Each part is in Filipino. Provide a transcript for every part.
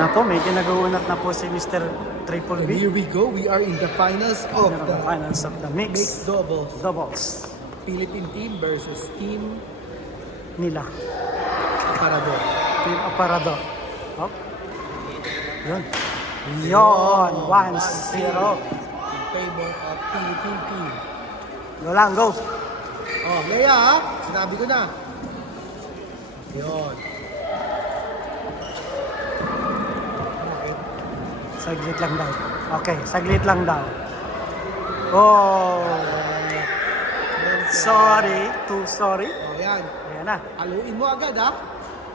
na po, may ginagaunat na po si Mr. Triple And B. here we go. We are in the finals of The the finals of the mixed doubles. doubles Philippine team versus team nila. Parador. Team Aparado. Oh. Yun. Yun. 1-0. In favor of Philippine team. Go lang, go. Oh, Leia ha? Sinabi ko na. Yun. Saglit lang daw. Okay, saglit lang daw. Oh. Sorry. Too sorry. Oh, yan. Ayan na. Haluin mo agad ha.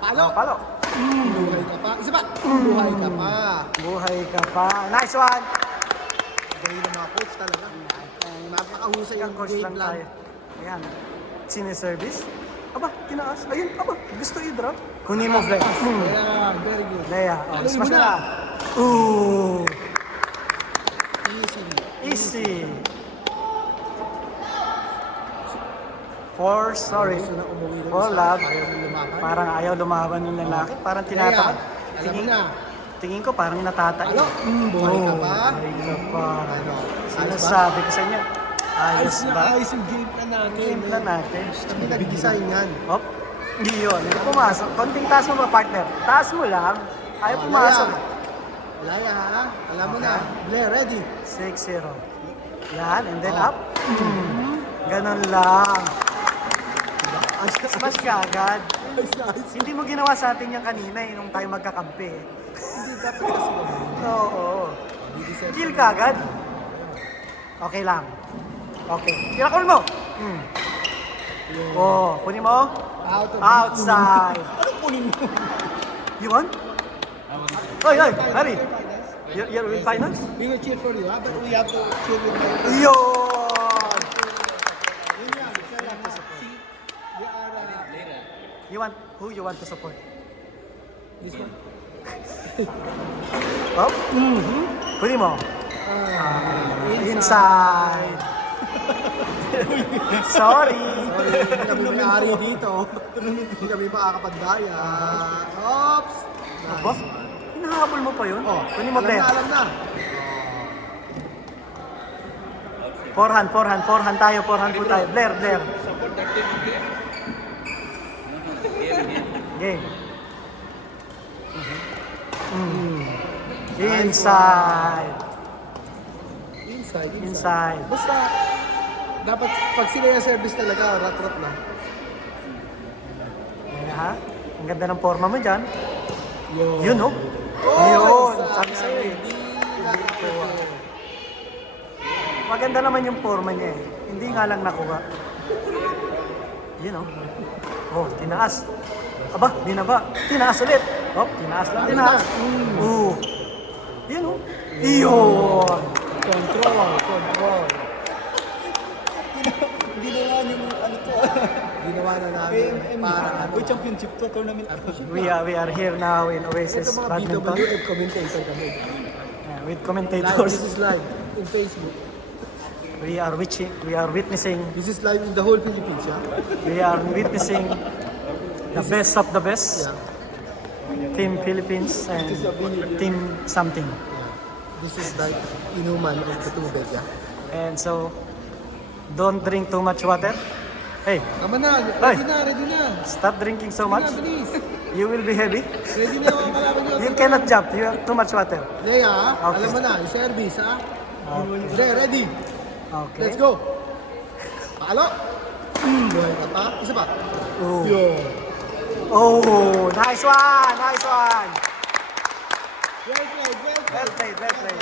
Palo. Palo. Buhay ka pa. Isa pa. Buhay ka pa. Buhay ka pa. Nice one. Galing ng mga coach talaga. Napakahusay Ang yung coach game lang plan. tayo. Ayan. Sine-service. Aba, tinaas. Ayun, aba. Gusto i-drop. Kunin mo, Flex. Ayan, very good. Leia. Oh, Haluin smash mo na na. lang. Ooh. Easy. Easy. Four, sorry. Gusto na umuwi rin Four sa love. ayaw ng lumaban. Parang ayaw lumaban ng lalaki. Parang tinatakot. Leia, alam mo Tingin, na. tingin ko parang natatakot. Alo, buhay ka pa. Buhay ka pa. Ano? Sinasabi ko sa inyo. Ayos ba? Ayos yung game plan natin. Game plan natin. Kami nag-design yan. Hop. Hindi yun. Hindi pumasok. Konting taas mo ba, partner? Taas mo lang. Ayaw pumasok. Leia ha? Alam mo na. Blair, ready? 6-0. Yan. And then up. Ganon lang. Smash ka agad. Hindi mo ginawa sa atin yung kanina nung tayo magkakampi. Hindi dapat kasi ganun. Oo. Hindi deserve. Kill ka agad. Okay lang. Okay. Kinakul mo. Oh, kunin mo. Out of Outside. Anong kunin mo? You want? Oy, oy, hurry. You're in finals? We will cheer for you, ha? But we have to cheer with you. Yun! Yun yan. Kaya nga, see, we are, You want, who you want to support? this one. Oh? Kunin mo. Inside. Sorry. Sorry, hindi kami may-ari dito. Hindi kami makakapagdaya. Oops! Aba? Hinahabol mo pa yun? Oh, Kunin mo, Blair. alam na. Forehand tayo po tayo. Blair. Game. Inside. Inside. Basta, dapat pag sila yung service talaga, rat-rat na. Ayan, ha? Ang ganda ng forma mo dyan. Yun. Yun, oh. Yun. Sabi sa'yo eh. Maganda naman yung forma niya eh. Hindi nga lang nakuha. Yun, oh. Oh, tinaas. Aba, binaba. Tinaas ulit. Oh, tinaas lang, tinaas. Yun, oh. Iyon. Control. Ginawa niyo yung ano to. Ginawa na namin para Uy, championship to, tournament to. We are here now in Ito Oasis mga Badminton. BWF commentator kami. With Live, commentators. this is live in Facebook. We are witnessing This is live in the whole Philippines, yeah? We are witnessing the best of the best. Yeah. Team Philippines and Team something. This is like inuman of the tubig, yeah? And so, don't drink too much water. Hey, Tama na, Ay. ready na. stop drinking so much. Bilis. You will be heavy. Ready na yung kalaban nyo. You cannot jump. You have too much water. Leia, ha? Okay. Alam mo na, yung service, ha? Okay. Ready? Okay. Let's go. Palo. Buhay ka pa. Isa pa. Oh, Yun. oh, nice one. Nice one. Well played. Well played.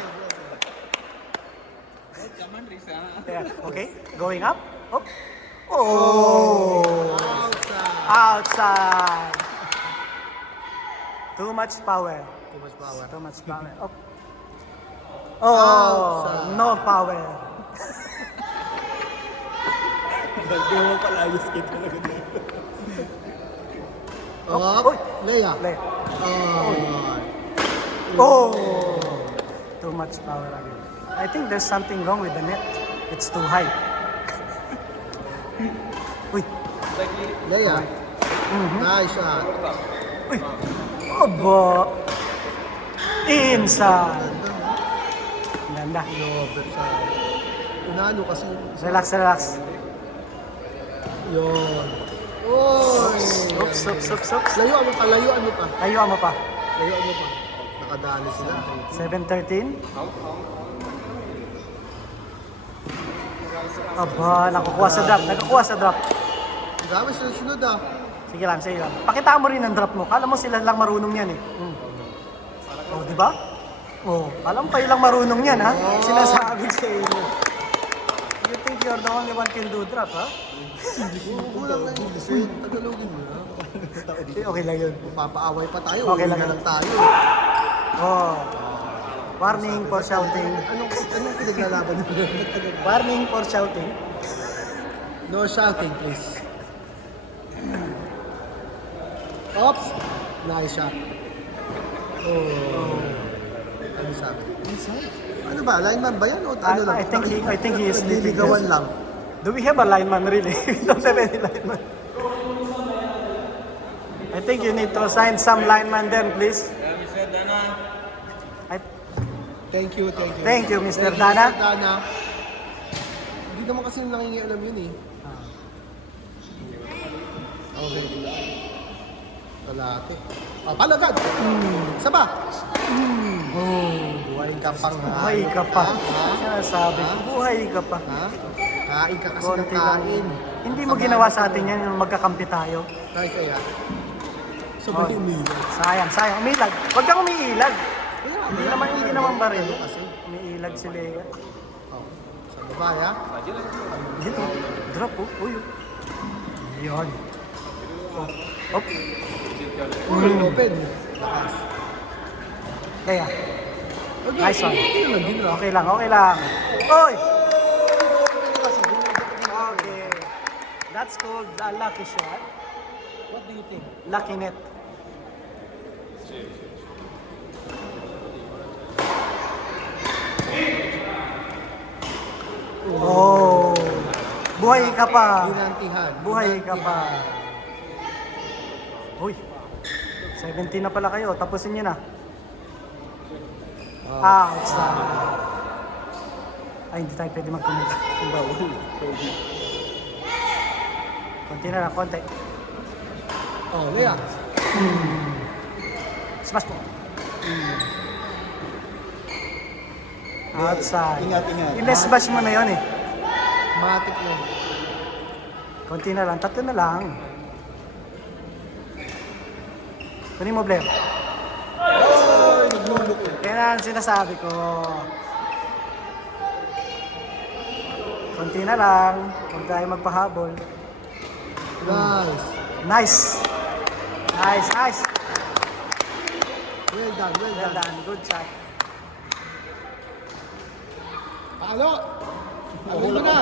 Come on, Risa. Yeah. Okay. Going up. Up. Oh. Outside. Outside. Too much power. Too much power. Too much power. Up. Oh, Outside. no power. Hindi mo pala ayos kayo talaga na. Up. Uy. Leia. Play. Oh. Oh, too much power again. I think there's something wrong with the net. It's too high. Uy, Leia. Nice shot. uy. Aba. Inside. Ganda. Over sa... Unano kasi... Relax, relax. Yun. Oy! Oops, oops, oops, oops. Layuan mo pa, layuan mo pa. Ayuan mo pa. Layuan mo pa. Nakadali sila. 7-13. Aba, nakukuha sa drop. Nakakuha sa drop. Grabe, sunod ah. Sige lang, sige lang. Pakitaan mo rin ang drop mo. Kala mo sila lang marunong yan eh. Oh, di ba? Oh, alam pa lang marunong yan ha. Sinasabi sa inyo. You think you're the only one can do drop ha? Kulang lang yung design. Tagalogin mo na. Okay lang yun. Papaaway pa tayo. Okay lang Uwi na yan. lang tayo. Oh. Warning for shouting. Anong pinaglalaban mo? Warning for shouting. No shouting, please. Oops! Nice shot. Oh. Ano sabi? Ano ba? Lineman ba yan? O ano lang? I think he is sleeping. Liligawan lang. Do we have a lineman really? We don't have any lineman. I think you need to assign some lineman then, please. I, Thank you, thank you. Thank you, Mr. Thank you, Dana. Mr. Dana. Hindi naman kasi nangingialam yun eh. Okay. Kalate. Ah, palagad! Saba! Buhay ka pang buhay ka pa. Ha? Sinasabi ko, buhay ka pa. Ha? Kain ka kasi ng Konti lang. kain. Hindi mo ginawa sa atin yan yung magkakampi tayo. Ay, kaya. So, ba yung umilag? Sayang, sayang. Umilag. Huwag kang umiilag. Kaya, Hindi naman baril. Kasi, Umiilag si Lea. oh, sa babae ha? Dito. Drop po. Uy. Yun. Oh. Op. Open. Lakas. Lea. Okay, Nice one. Hindi naman, hindi naman. Okay lang, okay lang. Oy! Kasi, Okay. That's called a lucky shot. What do you think? Lucky net. Oh. Buhay ka pa. Ginantihan. Buhay ka pa. Uy. 17 na pala kayo. Tapusin niyo na. Outside. Ay, hindi tayo pwede mag-comment. Konti na lang, konti. Oh, Lea. Smash po. Outside. Ingat, ingat. Ines-smash mo na yun eh. Matik na. Konti na lang, tatlo na lang. Kunin mo, Blair. Oy, naglulok eh. Yan ang sinasabi ko. Konti na lang. Huwag tayo magpahabol. Nice. Nice. Nice, nice. Well done, well Well done. done. Good shot. Palo! Awin mo na!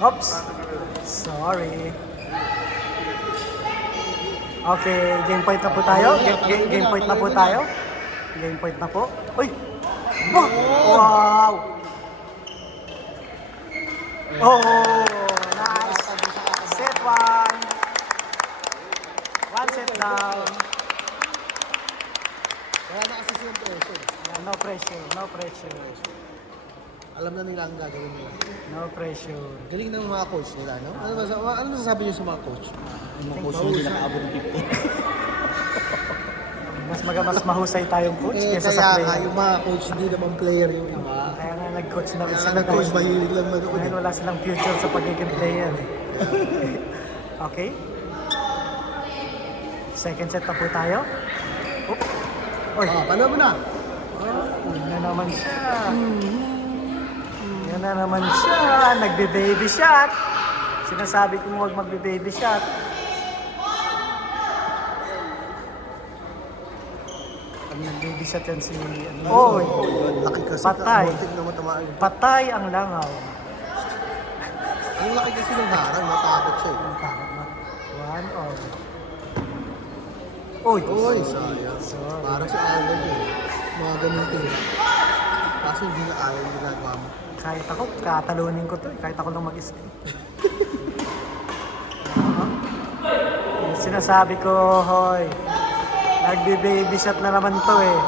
Oops. Sorry. Okay, game point na po tayo. Game point na po tayo. Game point na po. Uy! Wow! Oh! Nice! Set one. One set down. Kaya na kasi silang pressure. Yeah, no pressure, no pressure. Alam na nila ang gagawin nila. No pressure. Galing ng mga coach nila, no? Ano masasabi niyo sa mga coach? Yung mga coach hindi nakaabot ng 50. Mas mahusay tayong coach Eh, kaysa sa kaya nga, player. yung mga coach hindi naman player yung iba. Kaya nga nag-coach na rin Kaya sila. nga coach, mahilig lang manood. Dahil wala silang future sa pagiging player. Eh. Okay? Second set na po tayo. Oop. Oy, Ah, pala mo na. yun na naman siya. Yan na naman siya. Nagbe-baby shot. Sinasabi ko huwag magbe-baby shot. Pag nag-baby shot yan si... Oy! Laki kasi. Patay. Muntik na matamaan. Patay ang langaw. Ang laki kasi ng harang, natakot siya eh. One all. Oy! Uy, sayang. Sorry. Parang si Alan yun. Mga ganun tira. Kaso hindi na ayaw ginagawa mo. Kahit ako, katalunin ko to. Kahit ako lang mag-skip. Yung sinasabi ko, hoy, na Nagbe-baby shot na naman to eh.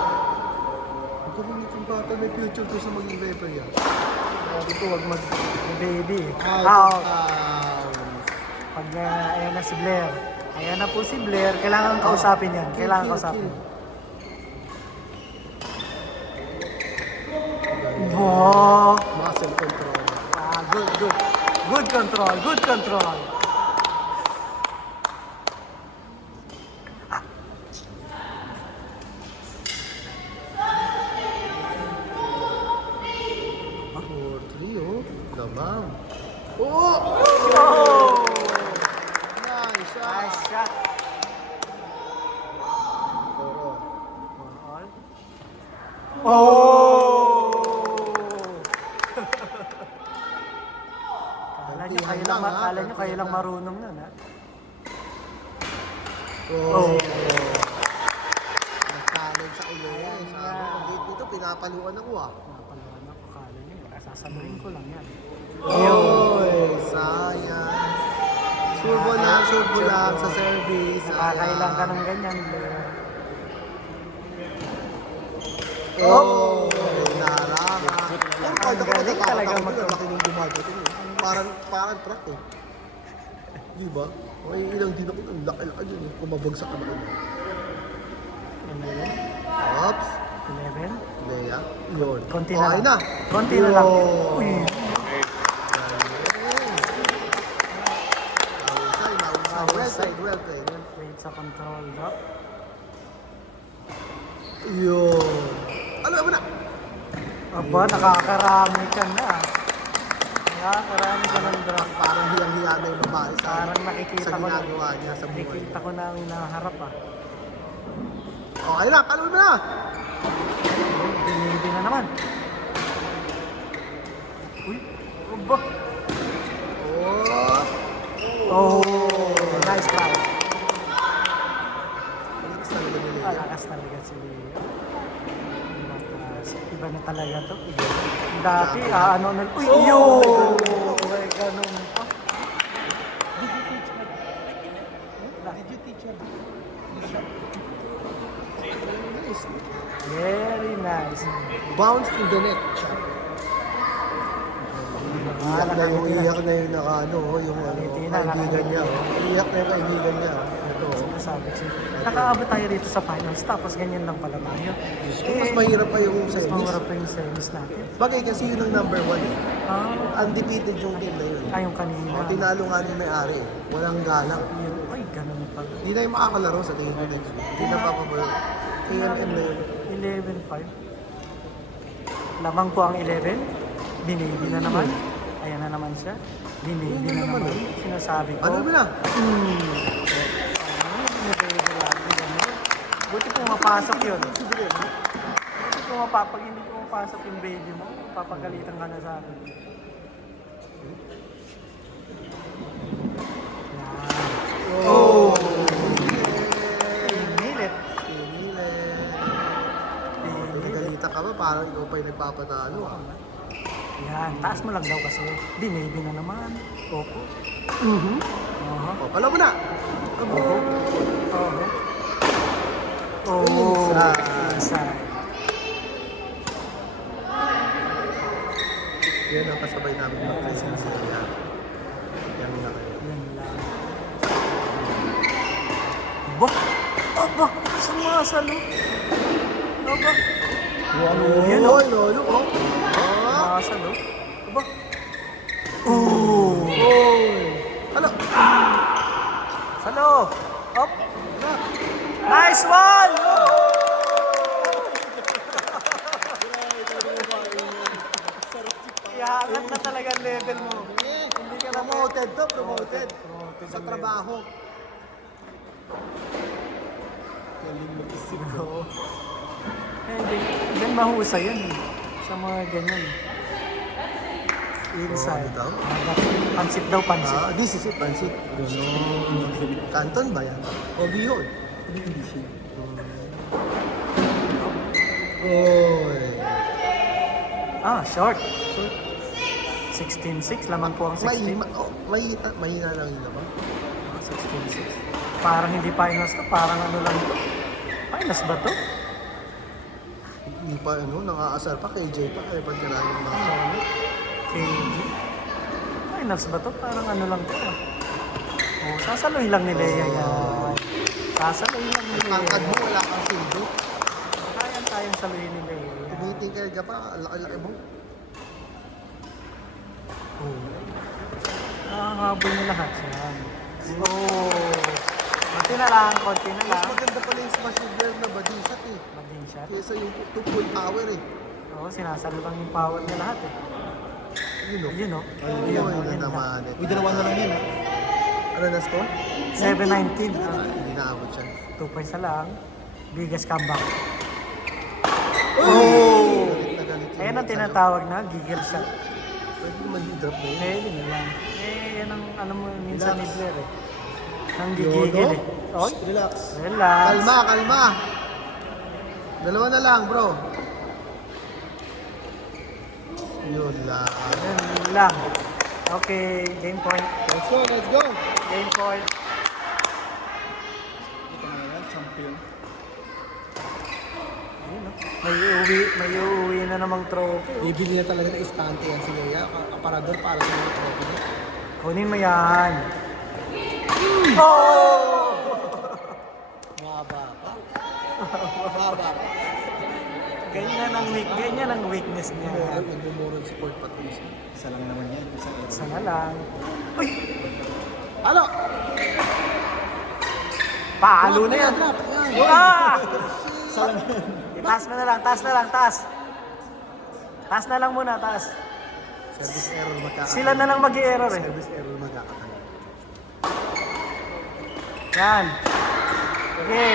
Ang galing itong bata, may future to sa maging referee yan. Sabi ko, wag mag-baby. Out. Out. Pag ayan na si Blair. Ayan na po si Blair. Kailangan kausapin yan. Kailangan kausapin. Wow. Muscle control. Good, good. Good control, good control. Four, three, oh. Damang. Oh! Oh! Nice shot. Nice shot. Toro. All. Oh! Kala nyo kayo lang marunong nun, ha? Oh. Nag-challenge sa ilong. Sabi ko, dito pinapaluan ako ah. Napaluan ako, kala nyo. Sasaluhin ko lang yan. Oy, sayang. Surbo lang sa service. Nakakailang ka ng ganyan, Blair. Oh, narama. Ang galing talaga Laki ng gumagawa. Parang truck eh. Di ba? May ilang din ako. Ang laki-laki yun eh. Kumabagsak ka na ako. 11? Oops. 11? Leia. Yun. Konti na Okay lang. na. Konti na lang. Yun. Uy. Mahusay. Well played. Wait sa control drop. Yun. Ano ba na? Aba, nakakarami ka na. Nakakarami ka ng drop. Parang hiyang-hiya na yung babae sa, Parang nakikita sa ko na. ginagawa niya sa buhay. Nakikita ko na ang hinaharap ah. Okay na, paano mo na? Binibi na naman. Uy, aba. Oh. Oh, nice try. Malakas talaga nila. Malakas talaga si Leo. Iba na talaga to. Dati, ano na. Uy, yun! May ganun pa. Did you teach her? Nice. Very nice. Bounce in the net. Iyak na yung naka ano, yung kaibigan niya. Iyak na yung kaibigan niya. Ito. Sabi siya. Nakaabot tayo rito sa finals, tapos ganyan lang pala tayo. Mas mahirap pa yung Mas semis. maharap pa yung semis natin. Bagay kasi yun ang number 1. Ah, Undefeated yung team na yun. yung kanina. Tinalo nga ni may-ari. Walang galang. Ay, ganun pala. Hindi na yung makakalaro sa tingin ko next week. Hindi na papabalo. KMM na yun. 11-5. Lamang po ang 11. Binibi na naman. Ayan na naman siya. Binibi na naman. Sinasabi ko. Ano ba na? Buti pumapasok yun. Buti pumapapag hindi pumapasok yung baby mo. Papagalitan ka na sa akin. Yan. Oh! Pinilit. Nagalitan ka ba? Parang ikaw pa yung nagpapatalo. Yan. Taas mo lang daw kasi. Binibi na naman. Opo. O, pala mo na! Oho. Oho. Oh, inside. Yan ang kasabay namin ng prison sa yan. Yan na kayo. Yan lang. Aba! Aba! Sumasalo! Aba! Yun, oh. Oy, lolo ko. Sumasalo! Aba! Ooh! Oy! Ano? Salo! Up! Nice one! Iangat na talaga ang level mo. Hindi ka na Promoted to, promoted. Sa ang trabaho. Galing mag-isip. level. Oo. Hindi. Yan mahusay yan. Sa mga ganyan. Inside. Oh, ano daw? Pansit daw, pansit. This is it, pansit. Canton ba yan? O Bihon? Oy. Short. 16-6. Laman po ang 16. Mahina lang yun naman. 16-6. Parang hindi finals to. Parang ano lang to. Finals ba to? Hindi pa, ano, nang-aasar pa, KJ pa, kaya ba't ka lang yung mga KG? Finals ba to? Parang ano lang to ah. Oh, sasaloy lang ni Lea yan. Sasaloy lang ni Lea. tangkad mo, wala kang sildo. Kayang saluhin ni Lea. Tumiting ka dyan pa, laki-laki mo. Oh. Nakakahabol na lahat yan. Oh. Konti na lang, konti na Mas lang. maganda pala yung smash with girl na body shot eh. Maging shot. Kesa yung 2 full hour eh. Oo, sinasalo lang yung power niya lahat eh. Yun o. Yun o. Yun na naman eh. Uy, dalawa na lang yan, ha? Ano na score? 7-19. Hindi naabot siya. 2 points na lang. Biggest comeback. Galit na galit Ayan ang tinatawag na giggle shot. Pwede naman i-drop na yun. Pwede na lang. Yan ang alam mo minsan ni Blair eh. Nang gigigil eh. Oy, Relax. relax. Kalma, kalma. Dalawa na lang, bro. Yun lang. Yan lang. Okay, game point. Let's go, let's go. Game point. Ito nga yan, champion. Ayun, oh. May uuwi na namang trophy. Bibili na talaga ng istante yan si Lea. Aparador para sa mga trophy niya. Kunin mo yan. Oh! Mahaba pa. Mahaba pa. Ganyan ang weakness niya. Nagmumuro yung support patrice. Isa lang naman yan. Isang error. Isa na lang. Uy! Ano? Palo na yan. Drop, yan. Ah! Isa lang yan. Taas mo na lang, taas na lang, taas. Taas na lang muna, taas. Service error magkakaroon. Sila na lang mag-i-error eh. Service error magkakaroon. Yan. Okay.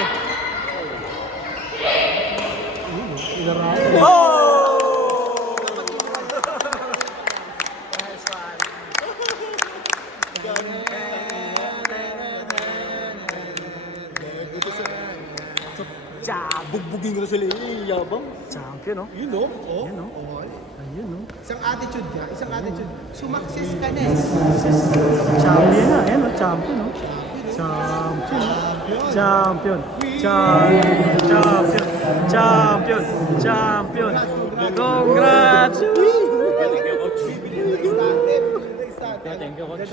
Oh! Nice one. Jab! Bugbugin ko na sila. Yabang. Champion, oh. Yun, no? Oh. Yun, oh. Oh. Ayun, oh. Isang attitude ka, isang attitude. Sumakses ka na eh. Champion na, ayan, oh. Champion, oh. Champion. Champion. Champion. Champion. Champion. Champion. Congrats! Thank you, coach.